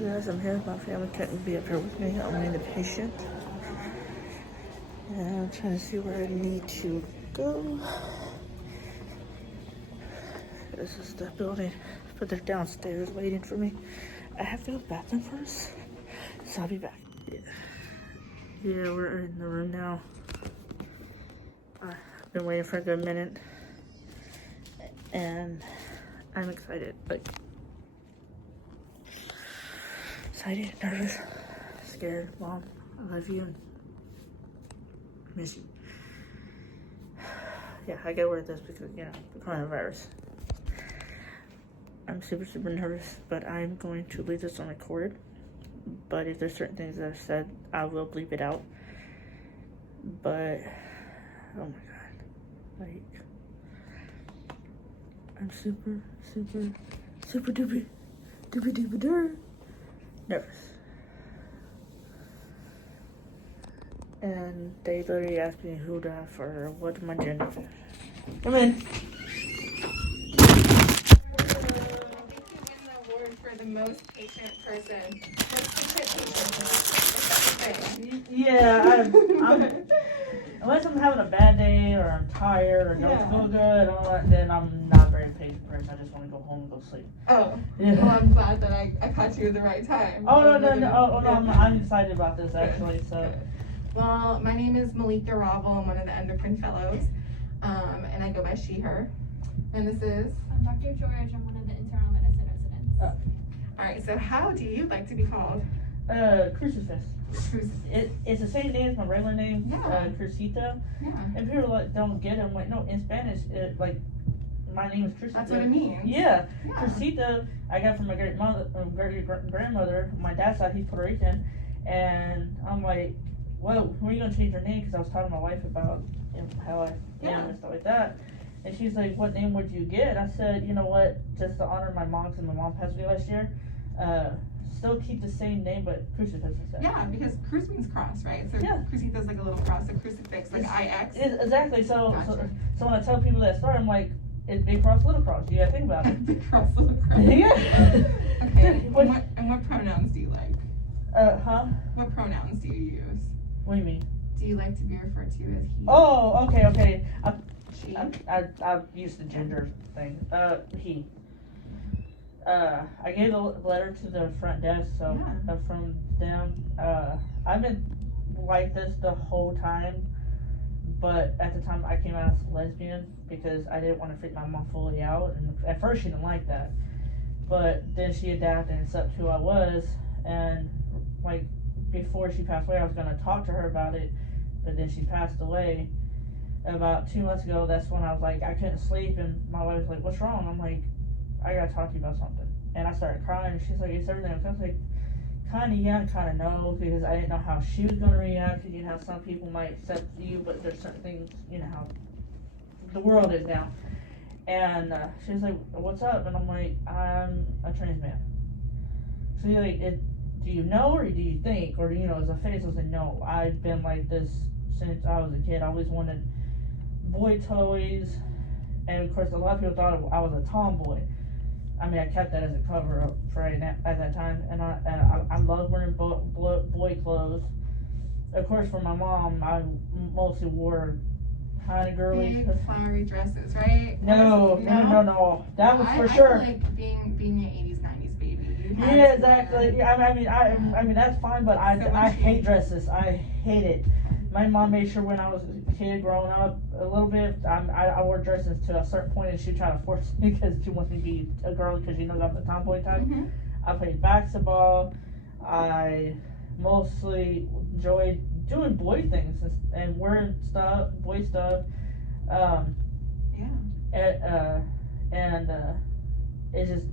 Guys, I'm here. My family couldn't be up here with me. I'm only the patient. And I'm trying to see where I need to go. This is the building, but they're downstairs waiting for me. I have to go to the bathroom first, so I'll be back. Yeah, we're in the room now. I've been waiting for a good minute, and I'm excited. Like, excited, nervous, scared. Mom, I love you and miss you. Yeah, I gotta wear this because, you know, the coronavirus. I'm super nervous, but I'm going to leave this on record. But if there's certain things that I've said, I will bleep it out. But, oh my god, like, I'm super duper nervous. And they literally asked me who to have or what my gender is. Come in. For the most patient person. Yeah, I'm unless I'm having a bad day or I'm tired or don't feel good, all that, then I'm not a very patient person. I just want to go home and go sleep. Oh, yeah. Well, I'm glad that I caught you at the right time. I'm excited about this actually. So, good. Well, my name is Malika Ravel. I'm one of the endocrine fellows, and I go by she/her. And this is. I'm Dr. George. I'm one of the internal medicine residents. All right. So, how do you like to be called? Crucifix. It's the same name as my regular name, Crucita. Yeah. And people like don't get it. I'm like, no, in Spanish, like my name is Crucita. That's what it means. Yeah. Crucita. I got from my great grandmother. My dad's side, he's Puerto Rican, and I'm like, well, when are you gonna change your name? Because I was talking to my wife about how I am and stuff like that. And she's like, what name would you get? I said, you know what, just to honor my mom, because my mom passed away last year, still keep the same name, but crucifix instead. Yeah, because cruce means cross, right? So crucita's like a little cross, a crucifix, like IX. Exactly. So, gotcha. so when I tell people that story, I'm like, it's big cross, little cross. You gotta think about it. Big cross, little cross. Yeah. Okay. What pronouns do you like? What pronouns do you use? What do you mean? Do you like to be referred to as he? Oh, okay. She. I've used the gender thing. He. I gave a letter to the front desk, so from them. I've been like this the whole time, but at the time I came out as lesbian because I didn't want to freak my mom fully out, and at first she didn't like that, but then she adapted and accepted who I was, and like before she passed away, I was gonna talk to her about it, but then she passed away about 2 months ago. That's when I was like, I couldn't sleep, and my wife was like, what's wrong? I'm like, I gotta talk to you about something. And I started crying, and she's like, is everything okay? I was like, kinda yeah, kinda no, because I didn't know how she was gonna react, because you know how some people might accept you, but there's certain things, you know how the world is now. And she was like, what's up? And I'm like, I'm a trans man. So you're like, do you know, or do you think, or you know, as a face? I was like, no, I've been like this since I was a kid. I always wanted boy toys, and of course a lot of people thought I was a tomboy. I mean, I kept that as a cover up for at that time, and I love wearing boy clothes. Of course, for my mom, I mostly wore kind of girly, big flowery dresses, right? No. That was for sure. I feel like being an 80s, 90s baby. Yeah, exactly. Yeah, I mean that's fine, but I hate dresses. I hate it. My mom made sure when I was a kid growing up a little bit, I wore dresses to a certain point, and she tried to force me because she wants me to be a girl because she knows I'm the tomboy type. Mm-hmm. I played basketball. I mostly enjoyed doing boy things and wearing stuff, boy stuff. And it's just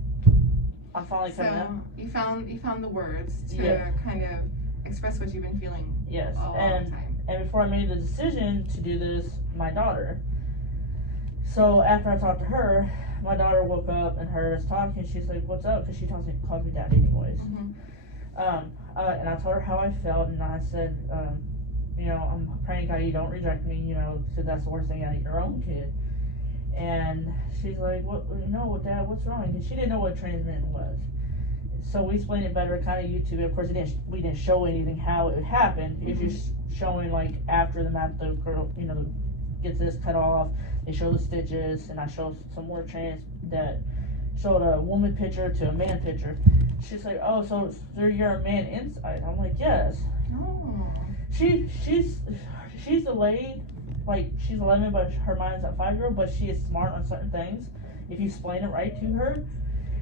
I'm finally coming up. You found the words to kind of express what you've been feeling. Yes, all the time. And before I made the decision to do this, my daughter. So after I talked to her, my daughter woke up and heard us talking. She's like, "What's up?" Because she calls me dad anyways. Mm-hmm. And I told her how I felt, and I said, you know, I'm praying God you don't reject me, you know, because that's the worst thing out of your own kid. And she's like, "What? No, Dad, what's wrong?" And she didn't know what trans man was. so we explained it better, kind of YouTube. Of course, we didn't show anything how it happened. It's just showing like after the girl, gets this cut off. They show the stitches, and I show some more trans that showed a woman picture to a man picture. She's like, oh, so you're a man inside? I'm like, yes. Oh. She's delayed, like she's 11, but her mind's a 5-year-old, but she is smart on certain things if you explain it right to her.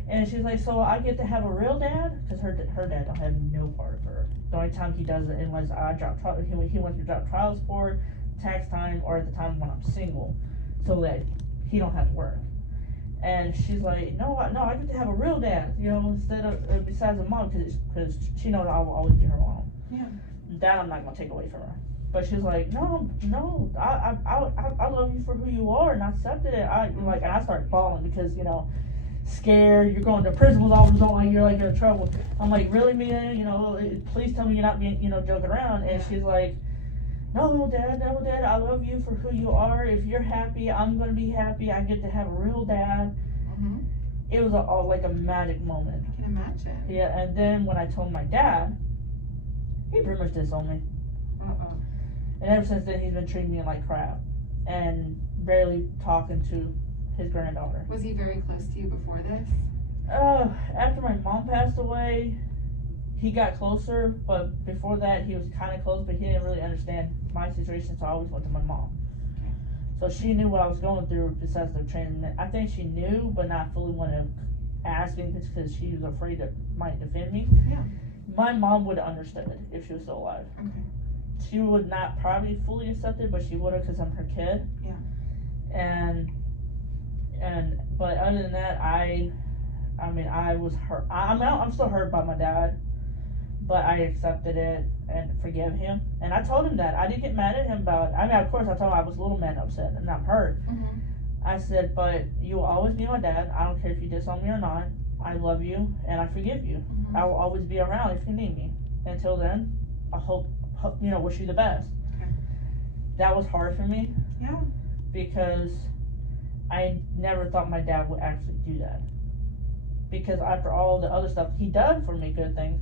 And she's like, so I get to have a real dad? Because her dad don't have no part of her. The only time he does it unless I drop he wants me to drop child support, tax time, or at the time when I'm single, so that he don't have to work. And she's like, no, I get to have a real dad, instead of besides a mom, because she knows I will always be her mom. Yeah. That I'm not gonna take away from her. But she's like, no, I love you for who you are, and I accepted it. And I started bawling because scared. You're going to principal's office, you're in trouble. I'm like, really, Mia? Please tell me you're not being joking around. And she's like, no, Dad, I love you for who you are. If you're happy, I'm gonna be happy. I get to have a real dad. Mm-hmm. It was like a magic moment. I can imagine. Yeah, and then when I told my dad, he pretty much disowned me. And ever since then, he's been treating me like crap and barely talking to his granddaughter. Was he very close to you before this? After my mom passed away, he got closer, but before that, he was kind of close, but he didn't really understand my situation, so I always went to my mom. So she knew what I was going through besides the training. I think she knew, but not fully wanted to ask me because she was afraid it might defend me. Yeah. My mom would have understood it if she was still alive. Okay. She would not probably fully accept it, but she would have because I'm her kid. Yeah. But other than that, I was hurt. I'm still hurt by my dad, but I accepted it and forgive him. And I told him that. I didn't get mad at him about it. Of course, I told him I was a little mad and upset, and I'm hurt. Mm-hmm. I said, but you will always be my dad. I don't care if you disown me or not. I love you, and I forgive you. Mm-hmm. I will always be around if you need me. Until then, I hope wish you the best. Okay. That was hard for me. Yeah. Because I never thought my dad would actually do that. Because after all the other stuff he done for me, good things,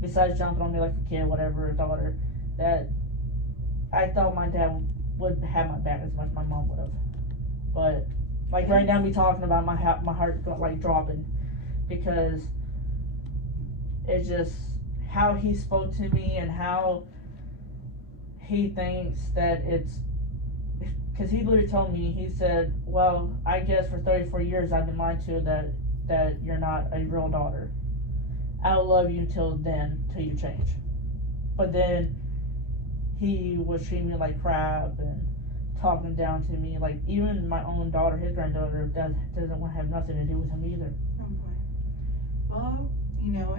besides jumping on me like a kid, whatever, a daughter, that I thought my dad would have my back as much as my mom would have. But right now, me talking about my heart dropping, because it's just how he spoke to me and how he thinks that it's. Because he literally told me, he said, well, I guess for 34 years I've been lied to that you're not a real daughter. I'll love you till you change. But then he was treating me like crap and talking down to me. Like, even my own daughter, his granddaughter, doesn't want to have nothing to do with him either. Oh boy. Well,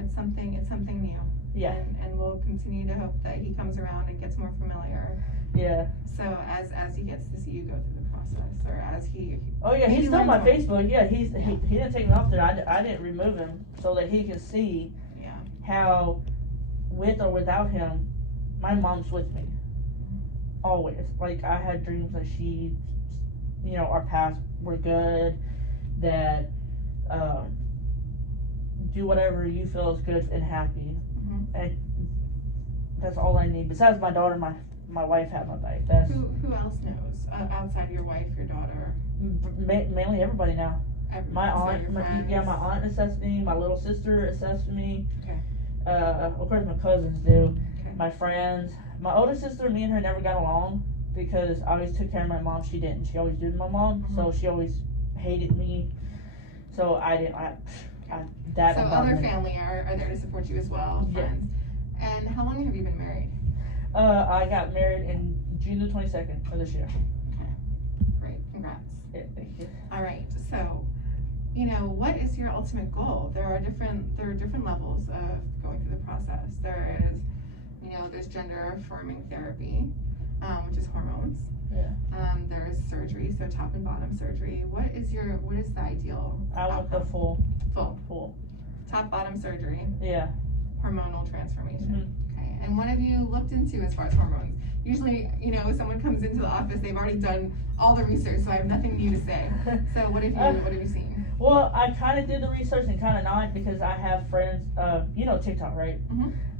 it's something new. Yeah. And we'll continue to hope that he comes around and gets more familiar. Yeah. So as he gets to see you go through the process, or as he. Oh yeah, he's still on my Facebook. Yeah, he didn't take me off there. I didn't remove him so that he can see. Yeah. How, with or without him, my mom's with me. Always. Like, I had dreams that she, our paths were good, that do whatever you feel is good and happy. Mm-hmm. And that's all I need. Besides my daughter, my wife had my back. That's who else knows outside your wife, your daughter? Mainly everybody now. My aunt, my aunt accepts me. My little sister accepts me. Okay. Of course, my cousins do. Okay. My friends. My older sister, me and her never got along because I always took care of my mom. She didn't. She always did my mom, Mm-hmm. so she always hated me. So I didn't. So other family are there to support you as well, Yeah. friends. And how long have you been married? I got married in June the 22nd of this year. Okay. Great. Congrats. Yeah, thank you. All right. So, what is your ultimate goal? There are different levels of going through the process. There is, there's gender affirming therapy, which is hormones. Yeah. There is surgery, so top and bottom surgery. What is the ideal? I want the outcome? full. Full. Top bottom surgery. Yeah. hormonal transformation. Okay, and what have you looked into as far as hormones? Usually, you know, if someone comes into the office, they've already done all the research, so I have nothing new to say. So what have you seen? Well, I kind of did the research and kind of not, because I have friends, you know TikTok, right?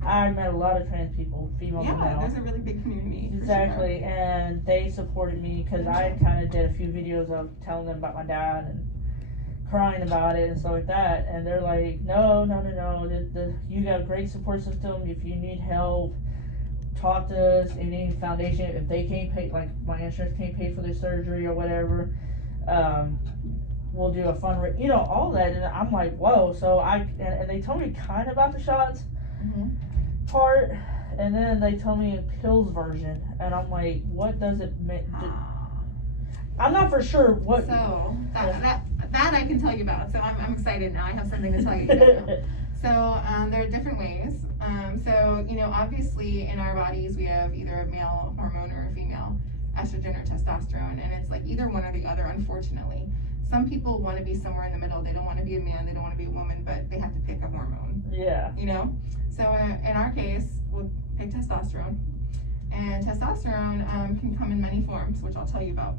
I met a lot of trans people, female and male. Yeah, there's a really big community. Exactly, Sure. and they supported me because I kind of did a few videos of telling them about my dad and crying about it and stuff like that, and they're like, no, you got a great support system. If you need help, talk to us. Any foundation, if they can't pay, like my insurance can't pay for their surgery or whatever, we'll do a fundraiser, you know, all that. And I'm like, whoa. So and they told me kind of about the shots part, and then they told me a pills version, and I'm like, what does it mean? I'm not for sure what. So that I can tell you about. So I'm excited now. I have something to tell you about. So there are different ways. So you know, obviously in our bodies we have either a male hormone or a female estrogen or testosterone, and it's like either one or the other, unfortunately. Some people want to be somewhere in the middle. They don't want to be a man, they don't want to be a woman, but they have to pick a hormone. Yeah. You know? So in our case, we'll pick testosterone. And testosterone can come in many forms, which I'll tell you about.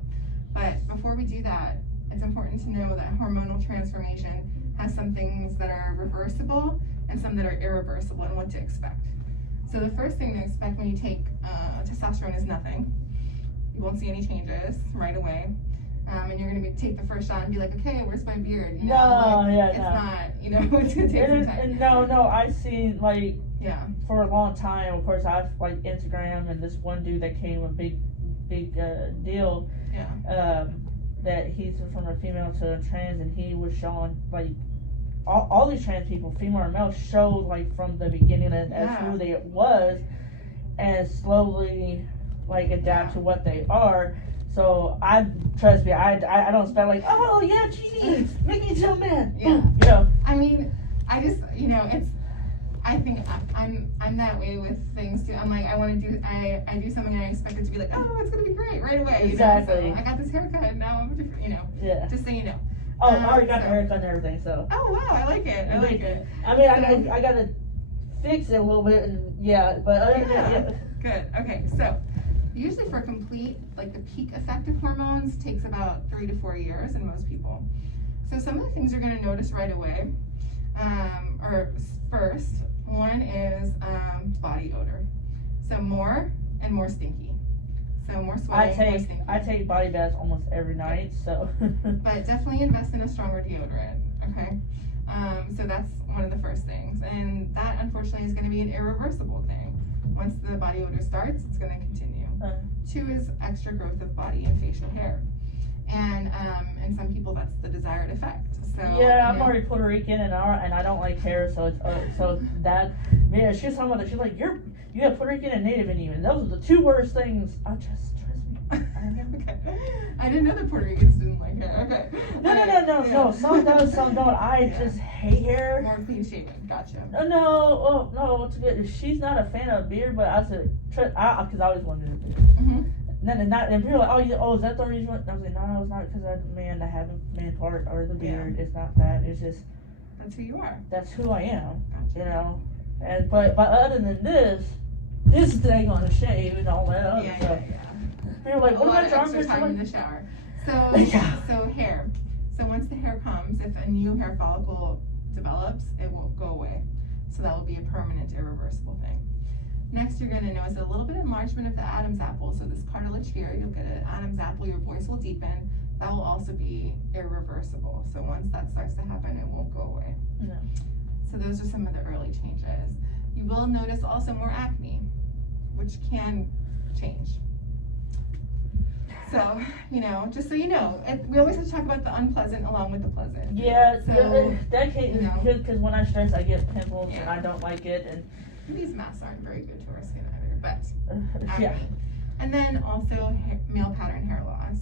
But before we do that, it's important to know that hormonal transformation has some things that are reversible and some that are irreversible, and what to expect. So the first thing to expect when you take testosterone is nothing. You won't see any changes right away. And you're going to take the first shot and be like, okay, where's my beard? You know, it's not, you know, it's going to take some time. No, I've seen, like, yeah, for a long time, of course, I've, like, Instagram, and this one dude that came a big deal, that he's from a female to a trans, and he was showing, like, all these trans people, female or male, showed, like, from the beginning as who they was, and slowly, like, adapt to what they are. So trust me, I don't spell like, oh yeah, Genie, make me jump in. Yeah. You know. I mean, I just, you know, I think I'm that way with things too. I'm like, I do something and I expect it to be like, oh, it's gonna be great right away. Exactly. You know? So I got this haircut and now I'm different, you know. Yeah. Just so you know. Oh, I already got the haircut and everything, so. Oh wow, I like it. I like it. I mean, I gotta fix it a little bit, and but other than that, Good. Okay, so. Usually for complete, like the peak effective hormones takes about 3 to 4 years in most people. So some of the things you're going to notice right away, or first, one is body odor. So more and more stinky. So more sweating, more stinky. I take body baths almost every night, so. But definitely invest in a stronger deodorant, okay? So that's one of the first things. And that unfortunately is going to be an irreversible thing. Once the body odor starts, it's going to continue. 2 is extra growth of body and facial hair, and some people that's the desired effect. So yeah, I'm already Puerto Rican, and I don't like hair, so it's she was talking about that. She's like, you have Puerto Rican and Native in you, and those are the 2 worst things. Trust me. Okay. I didn't know that Puerto Ricans didn't like hair. Okay. No. Some does, some don't. I just hate hair. More clean shaven. Gotcha. No, it's good. She's not a fan of beard, but I said, because I always wanted a beard. And people are like, oh, is that the reason? I was like, no, it's not because I'm a man. I have a man part or the beard. It's not that. It's just that's who you are. That's who I am. Gotcha. You know, and but other than this thing on the shave and all that other stuff. People are like, what about your armpits? Time in the shower. So hair. So once the hair comes, if a new hair follicle develops, it won't go away. So that will be a permanent, irreversible thing. Next, you're going to notice a little bit of enlargement of the Adam's apple. So this cartilage here, you'll get an Adam's apple. Your voice will deepen. That will also be irreversible. So once that starts to happen, it won't go away. No. So those are some of the early changes. You will notice also more acne, which can change. So, you know, just so you know, we always have to talk about the unpleasant along with the pleasant. Yeah, so, that case is good because when I stress, I get pimples and I don't like it. And these masks aren't very good to our skin either, but yeah. And then also male pattern hair loss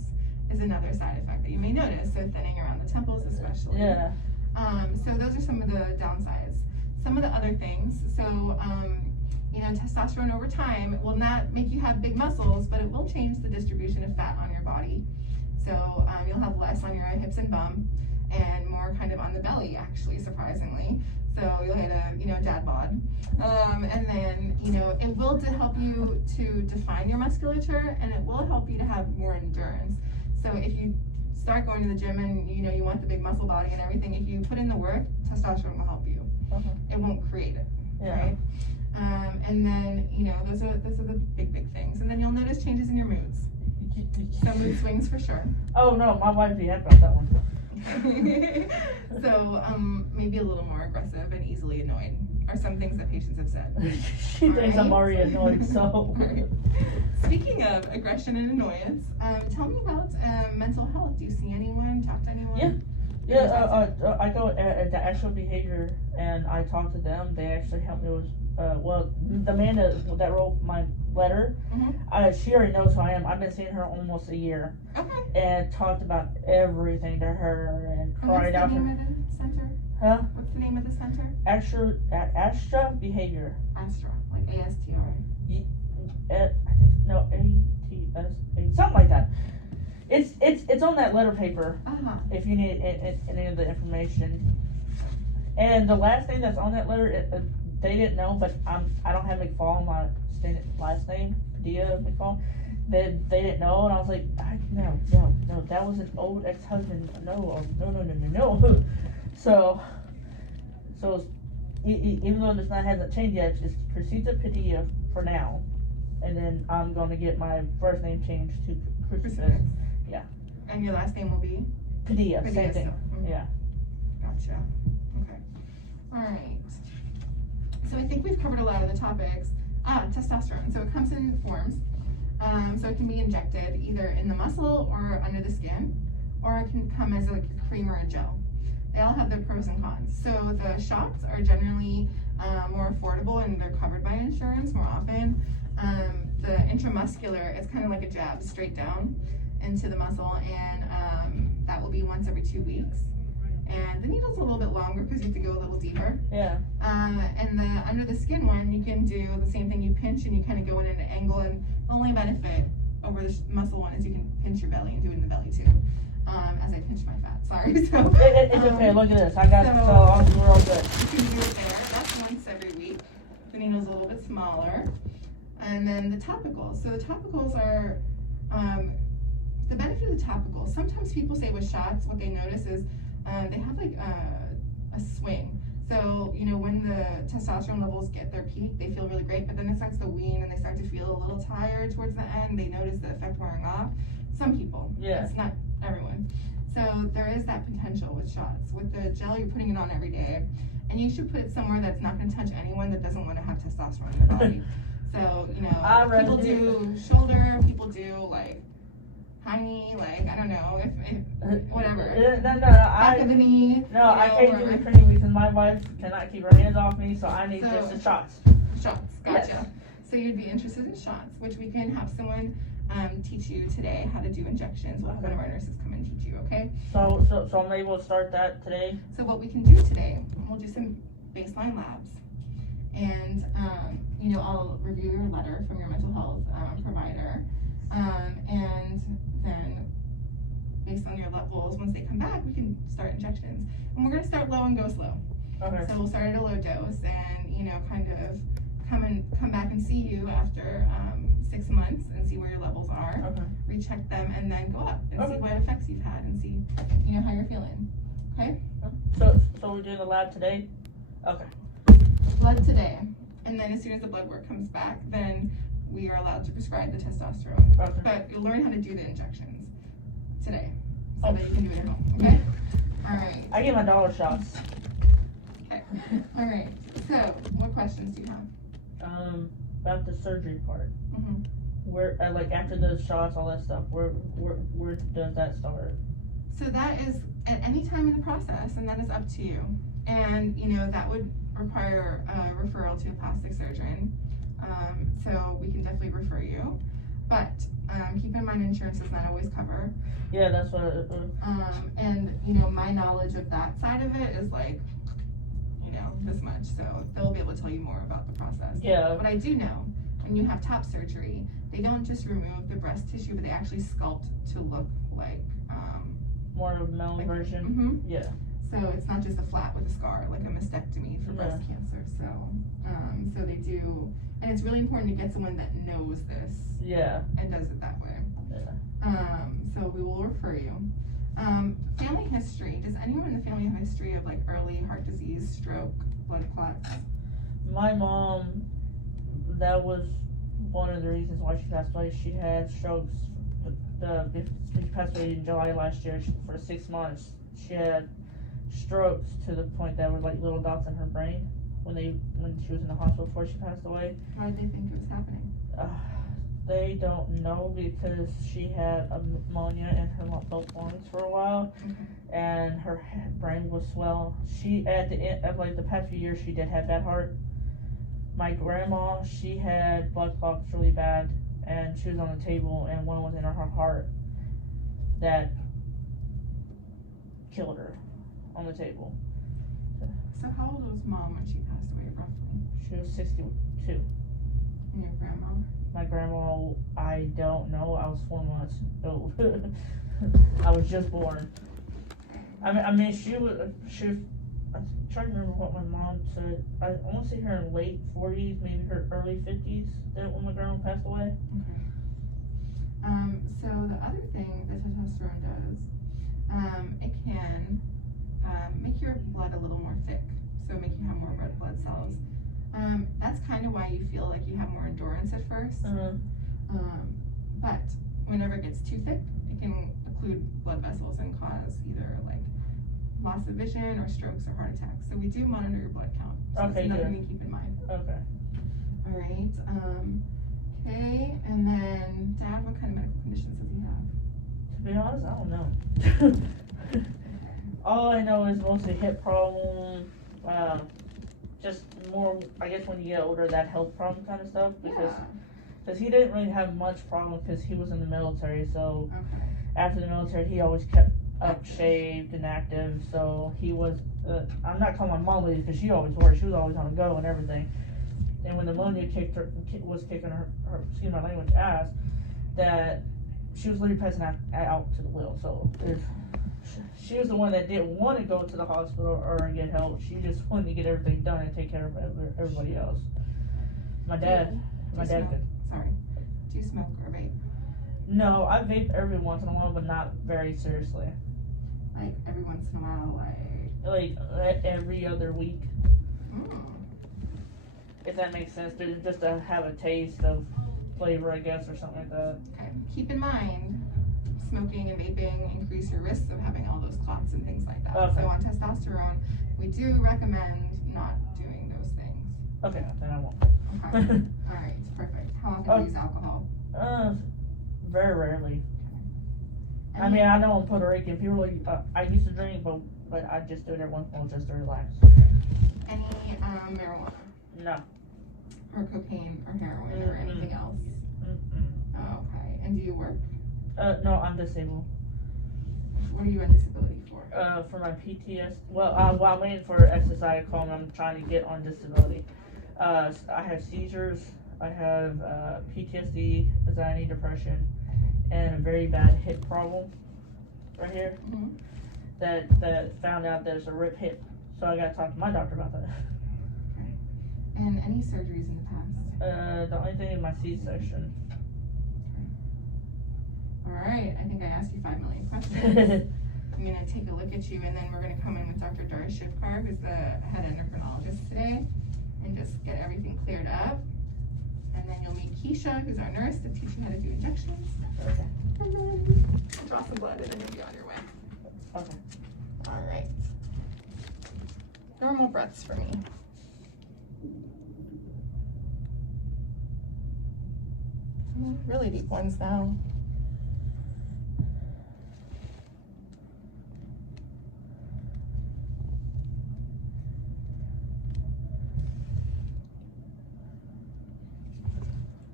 is another side effect that you may notice. So thinning around the temples, especially. Yeah. So those are some of the downsides. Some of the other things. So, you know, testosterone over time will not make you have big muscles, but it will change the distribution of fat on your body. So you'll have less on your hips and bum, and more kind of on the belly, actually, surprisingly. So you'll hit a, dad bod. And then, it will help you to define your musculature, and it will help you to have more endurance. So if you start going to the gym and, you want the big muscle body and everything, if you put in the work, testosterone will help you. It won't create it, right? And then, those are the big things. And then you'll notice changes in your moods. Some mood swings for sure. Oh no, my wife be happy about that one. So, maybe a little more aggressive and easily annoyed are some things that patients have said. She thinks I'm already annoyed, so. Right. Speaking of aggression and annoyance, tell me about mental health. Do you see anyone? Talk to anyone? Yeah, I go at the actual behavior and I talk to them. They actually help me with, the man that wrote my letter, she already knows who I am. I've been seeing her almost a year. Okay. And talked about everything to her and cried out. What's the name of the center? Huh? What's the name of the center? Astra Behavior. Astra, like ASTRA. I think, no, ATSA, something like that. It's on that letter paper. If you need any of the information. And the last thing that's on that letter, they didn't know, but I don't have McFall on my last name, Padilla McFall. They didn't know, and I was like, no, that was an old ex-husband. No. So even though this hasn't changed yet, it's Cressida Padilla for now, and then I'm gonna get my first name changed to Cressida. Yeah. And your last name will be? Padilla, same thing. Yeah. Gotcha. Okay. All right. So I think we've covered a lot of the topics. Testosterone. So it comes in forms. So it can be injected either in the muscle or under the skin, or it can come as like a cream or a gel. They all have their pros and cons. So the shots are generally more affordable and they're covered by insurance more often. The intramuscular, it's kind of like a jab straight down into the muscle, and that will be once every 2 weeks. And the needle's a little bit longer because you have to go a little deeper. Yeah. And the under the skin one, you can do the same thing. You pinch and you kind of go in at an angle, and the only benefit over the muscle one is you can pinch your belly and do it in the belly too. As I pinch my fat, sorry. So it's okay. Look at this. I got we're all good. You can do it there. That's once every week. The needle's a little bit smaller. And then the topicals. So the topicals are the benefit of the topicals. Sometimes people say with shots, what they notice is they have like a swing. So, when the testosterone levels get their peak, they feel really great, but then it starts to wean and they start to feel a little tired towards the end. They notice the effect wearing off. Some people. Yeah. It's not everyone. So there is that potential with shots. With the gel, you're putting it on every day. And you should put it somewhere that's not going to touch anyone that doesn't want to have testosterone in their body. So, people do shoulder, people do like hiney, like, I don't know, if whatever. Back of the knee. I can't do the cream because my wife cannot keep her hands off me, so I need just the shots. Shots, gotcha. Yes. So you'd be interested in shots, which we can have someone teach you today how to do injections. We'll have one of our nurses come and teach you, okay? So I'm able to start that today? So what we can do today, we'll do some baseline labs. And, I'll review your letter from your mental health provider. And then based on your levels, once they come back, we can start injections. And we're going to start low and go slow. Okay. So we'll start at a low dose and, kind of come back and see you after 6 months and see where your levels are. Okay. Recheck them and then go up and see what effects you've had and see, how you're feeling. Okay? So we're doing the lab today? Okay. Blood today. And then as soon as the blood work comes back, then we are allowed to prescribe the testosterone. Okay. But you'll learn how to do the injections today so that you can do it at home. Okay? All right. I get my dollar shots. Okay. All right. So, what questions do you have? About the surgery part. Mm-hmm. Where, like, after those shots, all that stuff, where does that start? So that is at any time in the process, and that is up to you. And, that would require a referral to a plastic surgeon. So we can definitely refer you. But keep in mind, insurance does not always cover. Yeah, that's what and, my knowledge of that side of it is like, this much. So they'll be able to tell you more about the process. Yeah. But I do know, when you have top surgery, they don't just remove the breast tissue, but they actually sculpt to look like more of a mellow Like, version. Mm-hmm. Yeah. So it's not just a flat with a scar, like a mastectomy for breast cancer. So they do, and it's really important to get someone that knows this. Yeah. And does it that way. Yeah. So we will refer you. Family history. Does anyone in the family have a history of like early heart disease, stroke, blood clots? My mom, that was one of the reasons why she passed away. She had strokes. She passed away in July last year. For 6 months, she had strokes to the point that were like little dots in her brain when she was in the hospital before she passed away. Why did they think it was happening? They don't know because she had pneumonia in her both lungs for a while, and her brain was swell. She at the end of like the past few years, she did have bad heart. My grandma, she had blood clots really bad, and she was on the table, and one was in her heart that killed her on the table. So how old was mom when she passed away, roughly? She was 62. And your grandma? My grandma, I don't know. I was 4 months old. I was just born. I mean, she was. I'm trying to remember what my mom said. I want to say her in late 40s, maybe her early 50s. That when my grandma passed away. Okay. So the other thing that testosterone does, it can make your blood a little more thick. So make you have more red blood cells. That's kind of why you feel like you have more endurance at first. But whenever it gets too thick, it can occlude blood vessels and cause either like loss of vision or strokes or heart attacks. So we do monitor your blood count. So Okay, that's another thing to keep in mind. Okay. All right. Okay. And then, Dad, what kind of medical conditions does he have? To be honest, I don't know. All I know is mostly hip problem. Just more, I guess, when you get older, that health problem kind of stuff. Because he didn't really have much problem because he was in the military. So after the military, he always kept up shaved and active. So he was. I'm not calling my mom lazy because she always worked. She was always on the go and everything. And when the pneumonia was kicking her excuse my language, ass, that she was literally passing out to the wheel. So she was the one that didn't want to go to the hospital or get help. She just wanted to get everything done and take care of everybody else. My dad could. Sorry. Do you smoke or vape? No, I vape every once in a while, but not very seriously. Like every once in a while, like every other week. If that makes sense, just to have a taste of flavor, I guess, or something like that. Okay. Keep in mind, smoking and vaping increase your risks of having all those clots and things like that. Okay. So on testosterone, we do recommend not doing those things. Okay, then I won't. Okay. All right, perfect. How often do you use alcohol? Very rarely. Okay. I mean, I know I'm Puerto Rican. People I used to drink, but I just do it every once in a while just to relax. Any marijuana? No. Or cocaine or heroin or anything else? Oh, okay. And do you work? No, I'm disabled. What are you on disability for? For my PTSD. Well, I'm waiting for SSI to call me. I'm trying to get on disability. I have seizures. I have PTSD, anxiety, depression, and a very bad hip problem right here. That found out there's a rip hip. So I got to talk to my doctor about that. Okay. And any surgeries in the past? The only thing is my C-section. All right. I think I asked you 5 million questions. I'm going to take a look at you, and then we're going to come in with Dr. Doris Shivkar, who's the head endocrinologist today, and just get everything cleared up. And then you'll meet Keisha, who's our nurse, to teach you how to do injections. Okay. And then draw some blood, and then you'll be on your way. Okay. All right. Normal breaths for me. Really deep ones now.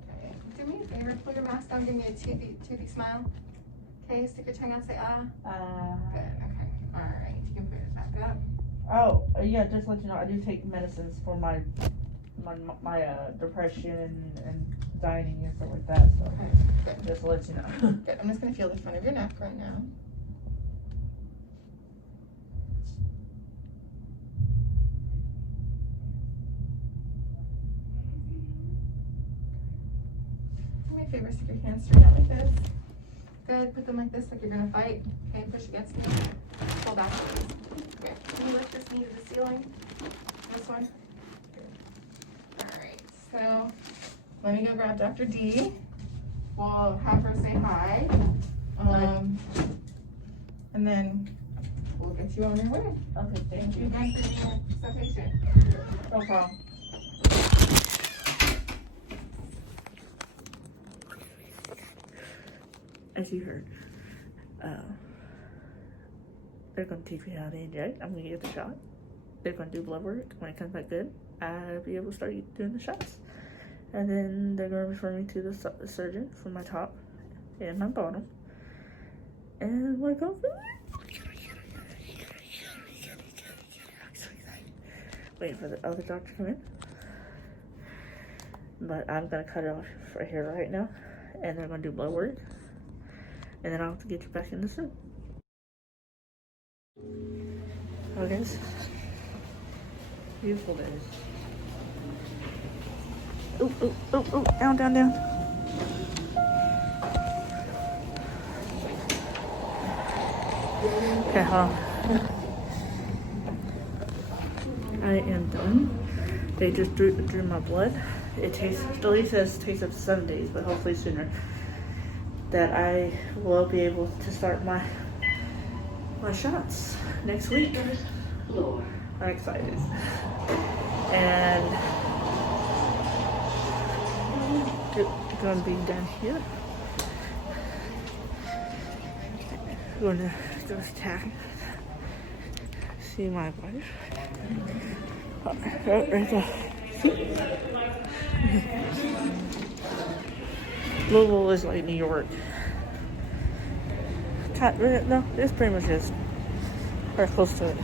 Okay. Do me a favor, pull your mask down, give me a toothy smile. Okay, stick your tongue out, say ah. Good, okay. All right, you can put it back up. Oh, yeah, just to let you know, I do take medicines for my depression and anxiety and stuff like that, so Okay, good. just to let you know. Good, I'm just gonna feel the front of your neck right now. me a favor, stick your hands straight out like this. Good, put them like this, like you're gonna fight. Okay, push against me. Pull back, please. Okay, can you lift this knee to the ceiling? This one? Good. Alright, so let me go grab Dr. D. We'll have her say hi. And then we'll get you on your way. Okay, Thank you again for being so patient. No problem. As you heard, they're going to teach me how to inject. I'm going to get the shot. They're going to do blood work. When it comes back good, I'll be able to start doing the shots. And then they're going to refer me to the surgeon for my top and my bottom. And we're going for waiting for the other doctor to come in. But I'm going to cut it off right here right now. And they're going to do blood work. And then I'll have to get you back in the suit. Oh, guys. Beautiful days. Ooh, ooh, ooh, ooh. Down, down, down. Okay, hold on. I am done. They just drew my blood. It still says it takes up to 7 days, but hopefully sooner. That I will be able to start my shots next week. I'm excited. And it's gonna be down here. I'm gonna go attack. See my wife. Right there. Louisville is like New York. No, it's pretty much just very close to it.